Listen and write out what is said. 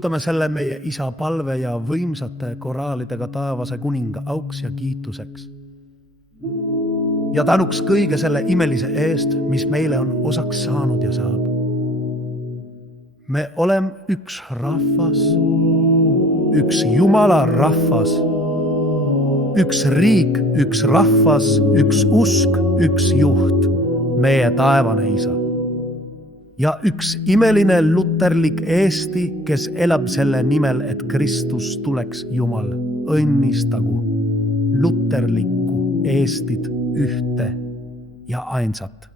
kuulutame selle meie isa palve ja võimsate koraalidega taevase kuninga auks ja kiituseks. Ja tänuks kõige selle imelise eest, mis meile on osaks saanud ja saab. Me oleme üks rahvas, üks Jumala rahvas, üks riik, üks rahvas, üks usk, üks juht, meie taevane isa. Ja üks imeline luterlik Eesti, kes elab selle nimel, et Kristus tuleks Jumal. Õnnistagu luterlikku Eestit ühte ja ainsat.